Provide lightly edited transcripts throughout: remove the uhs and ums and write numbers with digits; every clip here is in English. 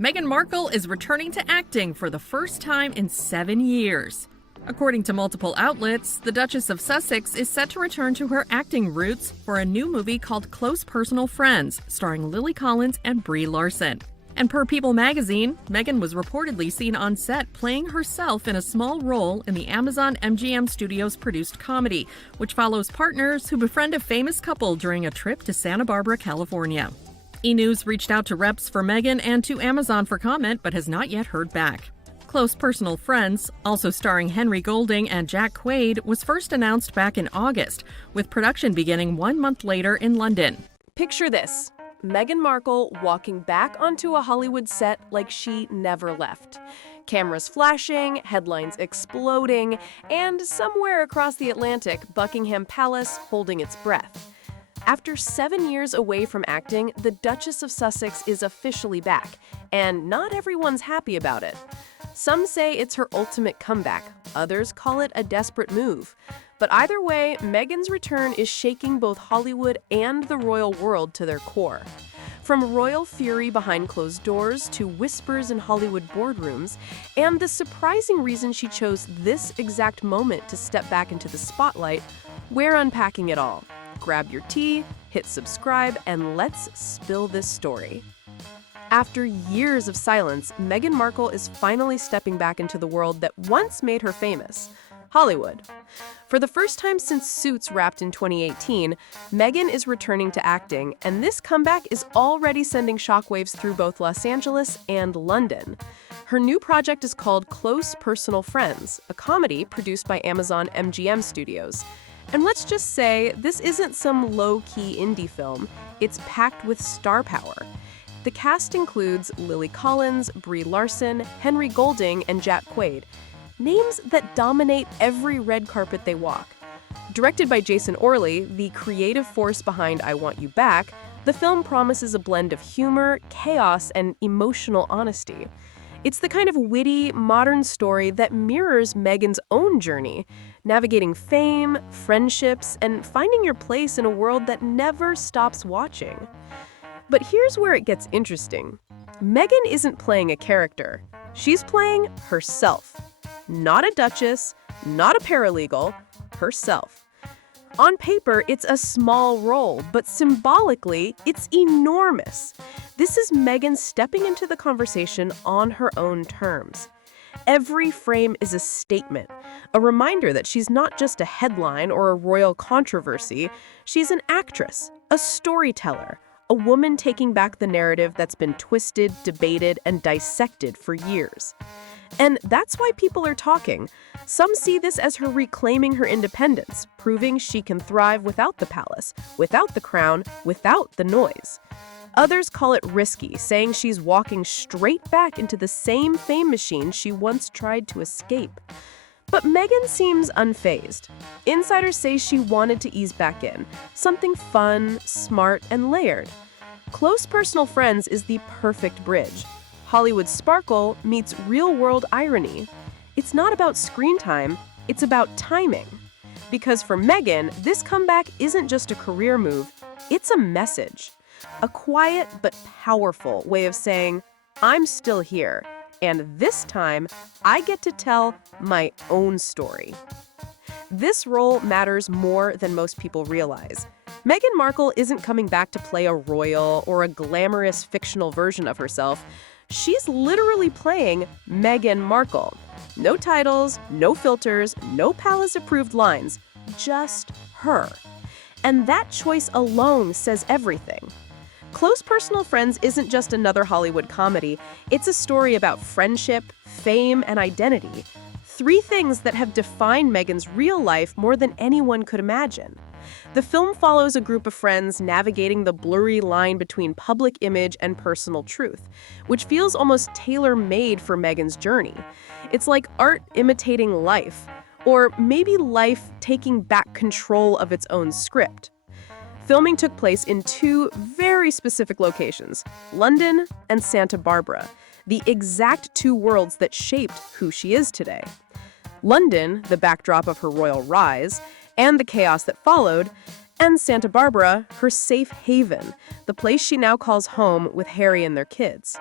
Meghan Markle is returning to acting for the first time in 7 years. According to multiple outlets, the Duchess of Sussex is set to return to her acting roots for a new movie called Close Personal Friends, starring Lily Collins and Brie Larson. And per People magazine, Meghan was reportedly seen on set playing herself in a small role in the Amazon MGM Studios produced comedy, which follows partners who befriend a famous couple during a trip to Santa Barbara, California. E! News reached out to reps for Meghan and to Amazon for comment, but has not yet heard back. Close Personal Friends, also starring Henry Golding and Jack Quaid, was first announced back in August, with production beginning 1 month later in London. Picture this: Meghan Markle walking back onto a Hollywood set like she never left. Cameras flashing, headlines exploding, and somewhere across the Atlantic, Buckingham Palace holding its breath. After 7 years away from acting, the Duchess of Sussex is officially back, and not everyone's happy about it. Some say it's her ultimate comeback, others call it a desperate move. But either way, Meghan's return is shaking both Hollywood and the royal world to their core. From royal fury behind closed doors to whispers in Hollywood boardrooms, and the surprising reason she chose this exact moment to step back into the spotlight, we're unpacking it all. Grab your tea, hit subscribe, and let's spill this story. After years of silence, Meghan Markle is finally stepping back into the world that once made her famous, Hollywood. For the first time since Suits wrapped in 2018, Meghan is returning to acting, and this comeback is already sending shockwaves through both Los Angeles and London. Her new project is called Close Personal Friends, a comedy produced by Amazon MGM Studios. And let's just say, this isn't some low-key indie film, it's packed with star power. The cast includes Lily Collins, Brie Larson, Henry Golding, and Jack Quaid, names that dominate every red carpet they walk. Directed by Jason Orley, the creative force behind I Want You Back, the film promises a blend of humor, chaos, and emotional honesty. It's the kind of witty, modern story that mirrors Meghan's own journey, navigating fame, friendships, and finding your place in a world that never stops watching. But here's where it gets interesting. Meghan isn't playing a character. She's playing herself. Not a duchess, not a paralegal, herself. On paper, it's a small role, but symbolically, it's enormous. This is Meghan stepping into the conversation on her own terms. Every frame is a statement, a reminder that she's not just a headline or a royal controversy. She's an actress, a storyteller, a woman taking back the narrative that's been twisted, debated, and dissected for years. And that's why people are talking. Some see this as her reclaiming her independence, proving she can thrive without the palace, without the crown, without the noise. Others call it risky, saying she's walking straight back into the same fame machine she once tried to escape. But Meghan seems unfazed. Insiders say she wanted to ease back in, something fun, smart, and layered. Close Personal Friends is the perfect bridge. Hollywood sparkle meets real-world irony. It's not about screen time, it's about timing. Because for Meghan, this comeback isn't just a career move, it's a message. A quiet but powerful way of saying, I'm still here, and this time, I get to tell my own story. This role matters more than most people realize. Meghan Markle isn't coming back to play a royal or a glamorous fictional version of herself. She's literally playing Meghan Markle. No titles, no filters, no palace-approved lines, just her. And that choice alone says everything. Close Personal Friends isn't just another Hollywood comedy. It's a story about friendship, fame, and identity. 3 things that have defined Meghan's real life more than anyone could imagine. The film follows a group of friends navigating the blurry line between public image and personal truth, which feels almost tailor-made for Meghan's journey. It's like art imitating life, or maybe life taking back control of its own script. Filming took place in 2 very specific locations, London and Santa Barbara, the exact 2 worlds that shaped who she is today. London, the backdrop of her royal rise, and the chaos that followed, and Santa Barbara, her safe haven, the place she now calls home with Harry and their kids.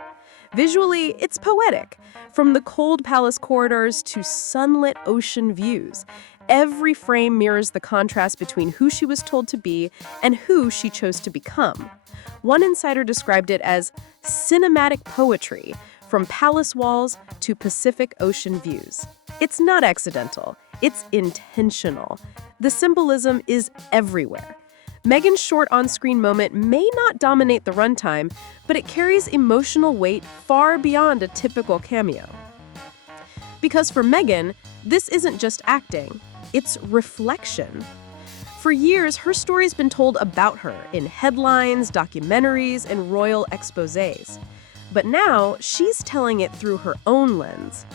Visually, it's poetic. From the cold palace corridors to sunlit ocean views, every frame mirrors the contrast between who she was told to be and who she chose to become. One insider described it as cinematic poetry, from palace walls to Pacific Ocean views. It's not accidental, it's intentional. The symbolism is everywhere. Meghan's short on-screen moment may not dominate the runtime, but it carries emotional weight far beyond a typical cameo. Because for Meghan, this isn't just acting, it's reflection. For years, her story's been told about her in headlines, documentaries, and royal exposés. But now, she's telling it through her own lens.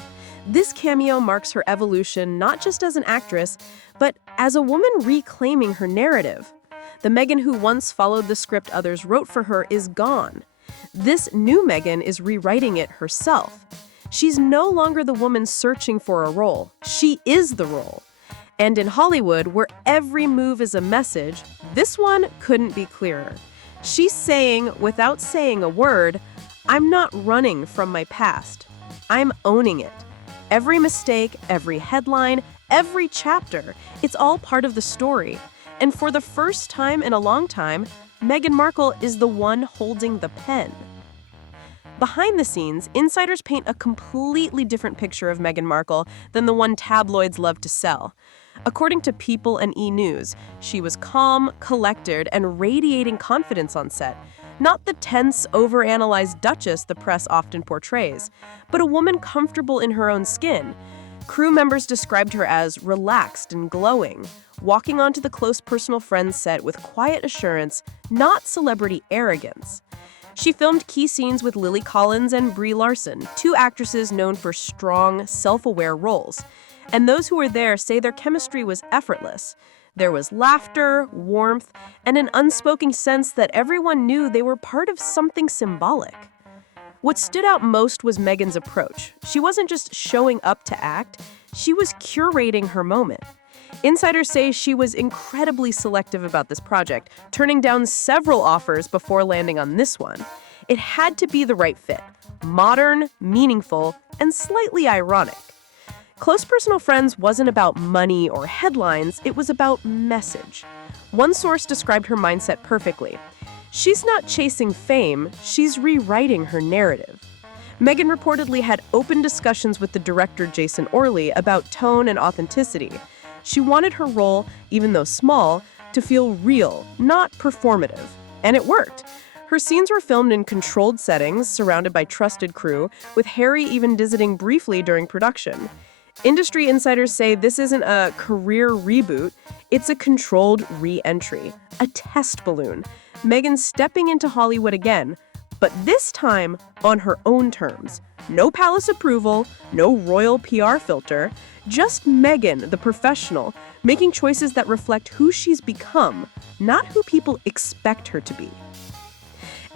This cameo marks her evolution not just as an actress, but as a woman reclaiming her narrative. The Meghan who once followed the script others wrote for her is gone. This new Meghan is rewriting it herself. She's no longer the woman searching for a role. She is the role. And in Hollywood, where every move is a message, this one couldn't be clearer. She's saying, without saying a word, I'm not running from my past. I'm owning it. Every mistake, every headline, every chapter, it's all part of the story. And for the first time in a long time, Meghan Markle is the one holding the pen. Behind the scenes, insiders paint a completely different picture of Meghan Markle than the one tabloids love to sell. According to People and E! News, she was calm, collected, and radiating confidence on set. Not the tense, overanalyzed duchess the press often portrays, but a woman comfortable in her own skin. Crew members described her as relaxed and glowing, walking onto the close personal friends set with quiet assurance, not celebrity arrogance. She filmed key scenes with Lily Collins and Brie Larson, two actresses known for strong, self-aware roles. And those who were there say their chemistry was effortless. There was laughter, warmth, and an unspoken sense that everyone knew they were part of something symbolic. What stood out most was Meghan's approach. She wasn't just showing up to act, she was curating her moment. Insiders say she was incredibly selective about this project, turning down several offers before landing on this one. It had to be the right fit, modern, meaningful, and slightly ironic. Close Personal Friends wasn't about money or headlines, it was about message. One source described her mindset perfectly. She's not chasing fame, she's rewriting her narrative. Meghan reportedly had open discussions with the director Jason Orley about tone and authenticity. She wanted her role, even though small, to feel real, not performative. And it worked. Her scenes were filmed in controlled settings, surrounded by trusted crew, with Harry even visiting briefly during production. Industry insiders say this isn't a career reboot, it's a controlled re-entry, a test balloon. Meghan's stepping into Hollywood again, but this time on her own terms. No palace approval, no royal PR filter, just Meghan, the professional, making choices that reflect who she's become, not who people expect her to be.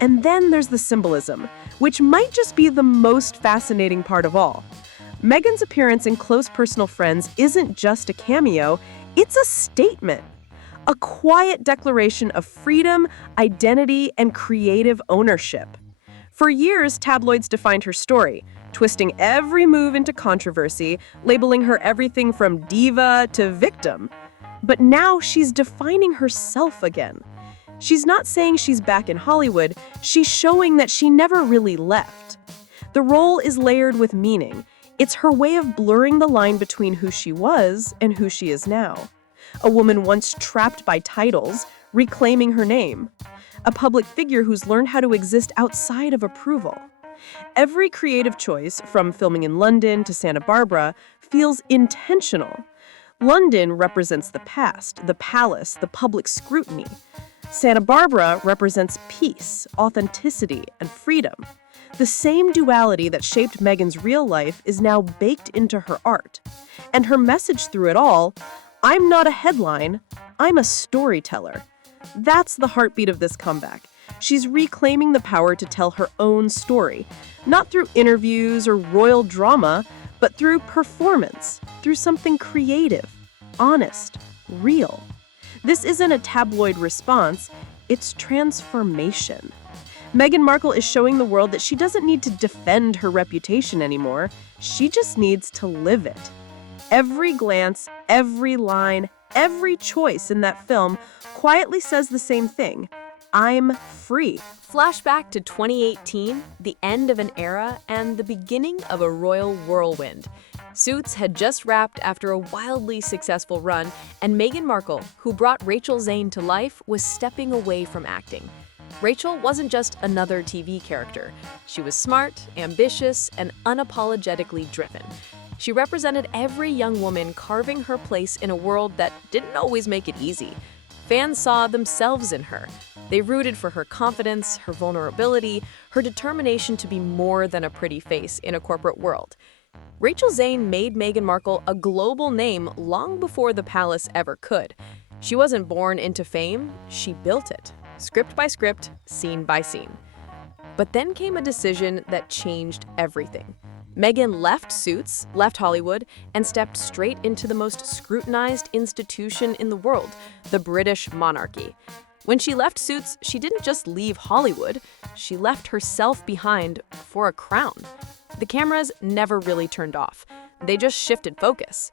And then there's the symbolism, which might just be the most fascinating part of all. Meghan's appearance in Close Personal Friends isn't just a cameo, it's a statement. A quiet declaration of freedom, identity, and creative ownership. For years, tabloids defined her story, twisting every move into controversy, labeling her everything from diva to victim. But now she's defining herself again. She's not saying she's back in Hollywood, she's showing that she never really left. The role is layered with meaning. It's her way of blurring the line between who she was and who she is now. A woman once trapped by titles, reclaiming her name. A public figure who's learned how to exist outside of approval. Every creative choice, from filming in London to Santa Barbara, feels intentional. London represents the past, the palace, the public scrutiny. Santa Barbara represents peace, authenticity, and freedom. The same duality that shaped Meghan's real life is now baked into her art. And her message through it all, I'm not a headline, I'm a storyteller. That's the heartbeat of this comeback. She's reclaiming the power to tell her own story, not through interviews or royal drama, but through performance, through something creative, honest, real. This isn't a tabloid response, it's transformation. Meghan Markle is showing the world that she doesn't need to defend her reputation anymore. She just needs to live it. Every glance, every line, every choice in that film quietly says the same thing. I'm free. Flashback to 2018, the end of an era and the beginning of a royal whirlwind. Suits had just wrapped after a wildly successful run, and Meghan Markle, who brought Rachel Zane to life, was stepping away from acting. Rachel wasn't just another TV character. She was smart, ambitious, and unapologetically driven. She represented every young woman carving her place in a world that didn't always make it easy. Fans saw themselves in her. They rooted for her confidence, her vulnerability, her determination to be more than a pretty face in a corporate world. Rachel Zane made Meghan Markle a global name long before the palace ever could. She wasn't born into fame, she built it, script by script, scene by scene. But then came a decision that changed everything. Meghan left Suits, left Hollywood, and stepped straight into the most scrutinized institution in the world, the British monarchy. When she left Suits, she didn't just leave Hollywood, she left herself behind for a crown. The cameras never really turned off. They just shifted focus.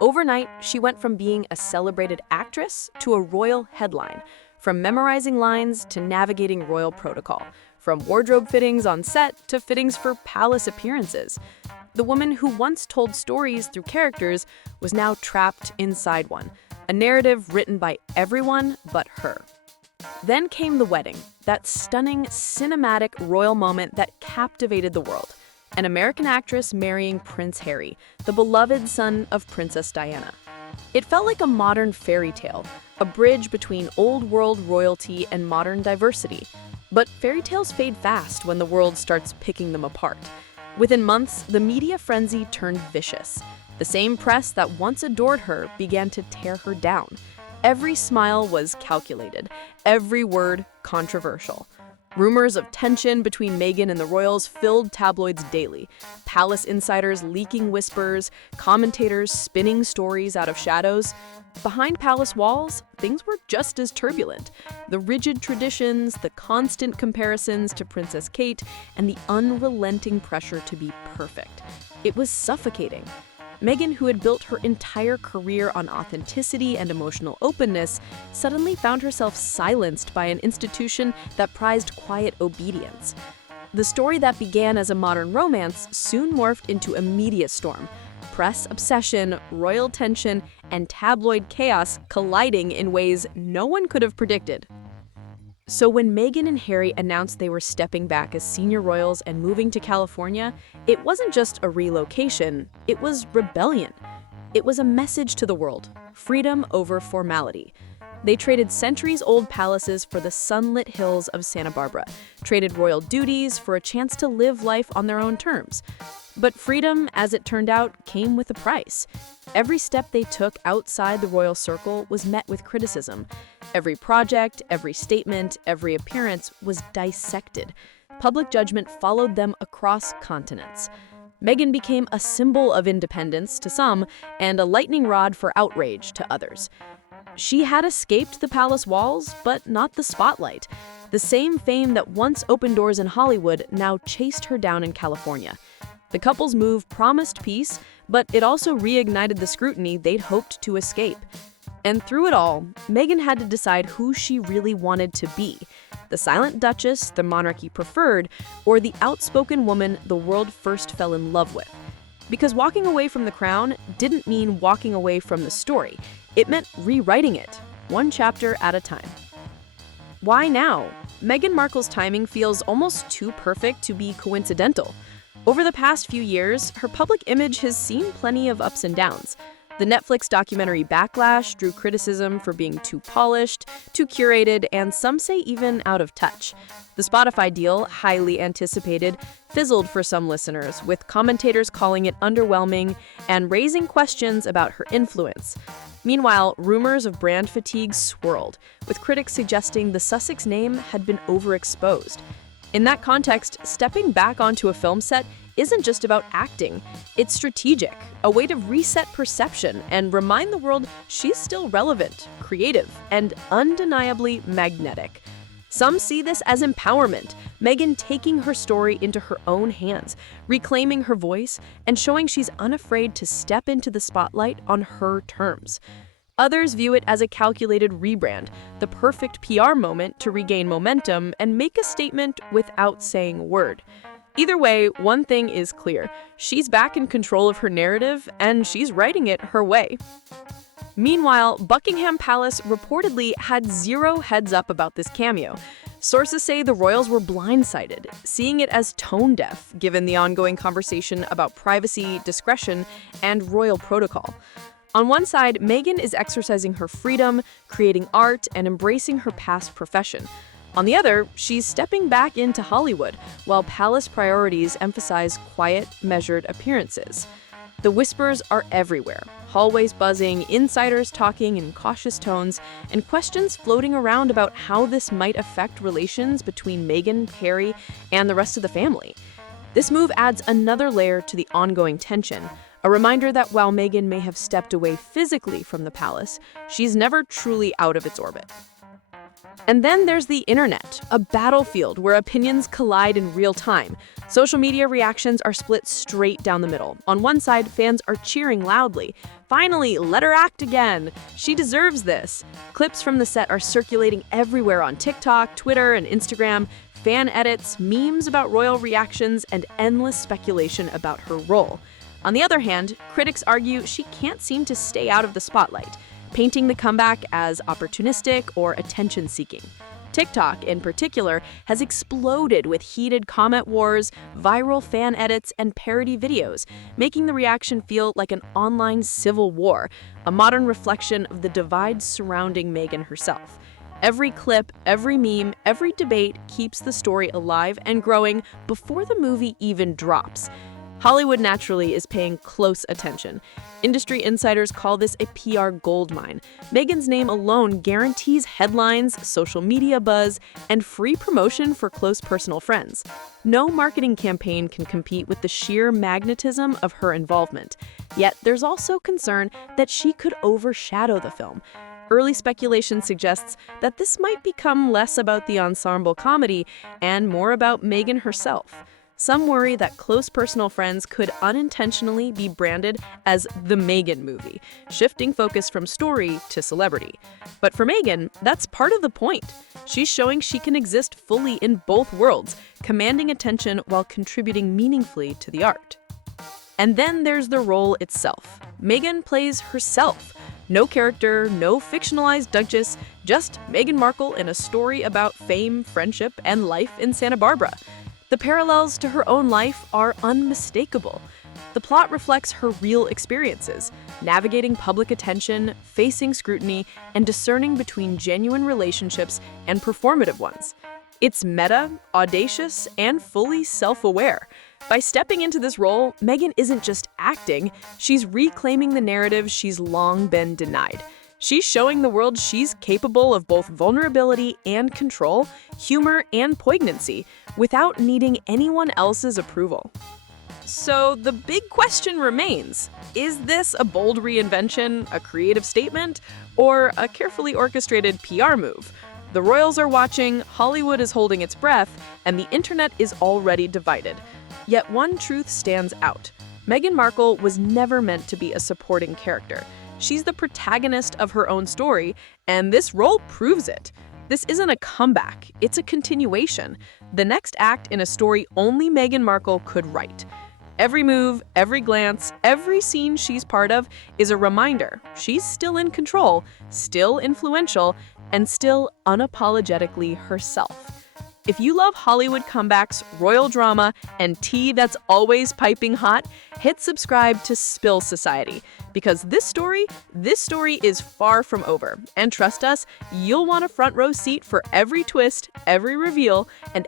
Overnight, she went from being a celebrated actress to a royal headline, from memorizing lines to navigating royal protocol, from wardrobe fittings on set to fittings for palace appearances. The woman who once told stories through characters was now trapped inside one, a narrative written by everyone but her. Then came the wedding, that stunning, cinematic royal moment that captivated the world. An American actress marrying Prince Harry, the beloved son of Princess Diana. It felt like a modern fairy tale, a bridge between old-world royalty and modern diversity. But fairy tales fade fast when the world starts picking them apart. Within months, the media frenzy turned vicious. The same press that once adored her began to tear her down. Every smile was calculated, every word controversial. Rumors of tension between Meghan and the royals filled tabloids daily. Palace insiders leaking whispers, commentators spinning stories out of shadows. Behind palace walls, things were just as turbulent. The rigid traditions, the constant comparisons to Princess Kate, and the unrelenting pressure to be perfect. It was suffocating. Meghan, who had built her entire career on authenticity and emotional openness, suddenly found herself silenced by an institution that prized quiet obedience. The story that began as a modern romance soon morphed into a media storm. Press obsession, royal tension, and tabloid chaos colliding in ways no one could have predicted. So when Meghan and Harry announced they were stepping back as senior royals and moving to California, it wasn't just a relocation, it was rebellion. It was a message to the world, freedom over formality. They traded centuries-old palaces for the sunlit hills of Santa Barbara, traded royal duties for a chance to live life on their own terms. But freedom, as it turned out, came with a price. Every step they took outside the royal circle was met with criticism. Every project, every statement, every appearance was dissected. Public judgment followed them across continents. Meghan became a symbol of independence to some and a lightning rod for outrage to others. She had escaped the palace walls, but not the spotlight. The same fame that once opened doors in Hollywood now chased her down in California. The couple's move promised peace, but it also reignited the scrutiny they'd hoped to escape. And through it all, Meghan had to decide who she really wanted to be, the silent duchess the monarchy preferred, or the outspoken woman the world first fell in love with. Because walking away from the crown didn't mean walking away from the story. It meant rewriting it, one chapter at a time. Why now? Meghan Markle's timing feels almost too perfect to be coincidental. Over the past few years, her public image has seen plenty of ups and downs. The Netflix documentary Backlash drew criticism for being too polished, too curated, and some say even out of touch. The Spotify deal, highly anticipated, fizzled for some listeners, with commentators calling it underwhelming and raising questions about her influence. Meanwhile, rumors of brand fatigue swirled, with critics suggesting the Sussex name had been overexposed. In that context, stepping back onto a film set isn't just about acting. It's strategic, a way to reset perception and remind the world she's still relevant, creative, and undeniably magnetic. Some see this as empowerment, Meghan taking her story into her own hands, reclaiming her voice, and showing she's unafraid to step into the spotlight on her terms. Others view it as a calculated rebrand, the perfect PR moment to regain momentum and make a statement without saying a word. Either way, one thing is clear. She's back in control of her narrative, and she's writing it her way. Meanwhile, Buckingham Palace reportedly had zero heads up about this cameo. Sources say the royals were blindsided, seeing it as tone-deaf given the ongoing conversation about privacy, discretion, and royal protocol. On one side, Meghan is exercising her freedom, creating art, and embracing her past profession. On the other, she's stepping back into Hollywood, while palace priorities emphasize quiet, measured appearances. The whispers are everywhere, hallways buzzing, insiders talking in cautious tones, and questions floating around about how this might affect relations between Meghan, Harry, and the rest of the family. This move adds another layer to the ongoing tension, a reminder that while Meghan may have stepped away physically from the palace, she's never truly out of its orbit. And then there's the internet, a battlefield where opinions collide in real time. Social media reactions are split straight down the middle. On one side, fans are cheering loudly. Finally, let her act again. She deserves this. Clips from the set are circulating everywhere on TikTok, Twitter, and Instagram. Fan edits, memes about royal reactions, and endless speculation about her role. On the other hand, critics argue she can't seem to stay out of the spotlight, painting the comeback as opportunistic or attention-seeking. TikTok, in particular, has exploded with heated comment wars, viral fan edits, and parody videos, making the reaction feel like an online civil war, a modern reflection of the divide surrounding Meghan herself. Every clip, every meme, every debate keeps the story alive and growing before the movie even drops. Hollywood naturally is paying close attention. Industry insiders call this a PR goldmine. Meghan's name alone guarantees headlines, social media buzz, and free promotion for close personal friends. No marketing campaign can compete with the sheer magnetism of her involvement. Yet there's also concern that she could overshadow the film. Early speculation suggests that this might become less about the ensemble comedy and more about Meghan herself. Some worry that close personal friends could unintentionally be branded as the Meghan movie, shifting focus from story to celebrity. But for Meghan, that's part of the point. She's showing she can exist fully in both worlds, commanding attention while contributing meaningfully to the art. And then there's the role itself. Meghan plays herself. No character, no fictionalized duchess, just Meghan Markle in a story about fame, friendship, and life in Santa Barbara. The parallels to her own life are unmistakable. The plot reflects her real experiences, navigating public attention, facing scrutiny, and discerning between genuine relationships and performative ones. It's meta, audacious, and fully self-aware. By stepping into this role, Meghan isn't just acting, she's reclaiming the narrative she's long been denied. She's showing the world she's capable of both vulnerability and control, humor and poignancy, without needing anyone else's approval. So the big question remains, is this a bold reinvention, a creative statement, or a carefully orchestrated PR move? The royals are watching, Hollywood is holding its breath, and the internet is already divided. Yet one truth stands out. Meghan Markle was never meant to be a supporting character. She's the protagonist of her own story, and this role proves it. This isn't a comeback, it's a continuation. The next act in a story only Meghan Markle could write. Every move, every glance, every scene she's part of is a reminder she's still in control, still influential, and still unapologetically herself. If you love Hollywood comebacks, royal drama, and tea that's always piping hot, hit subscribe to Spill Society. Because this story is far from over. And trust us, you'll want a front row seat for every twist, every reveal, and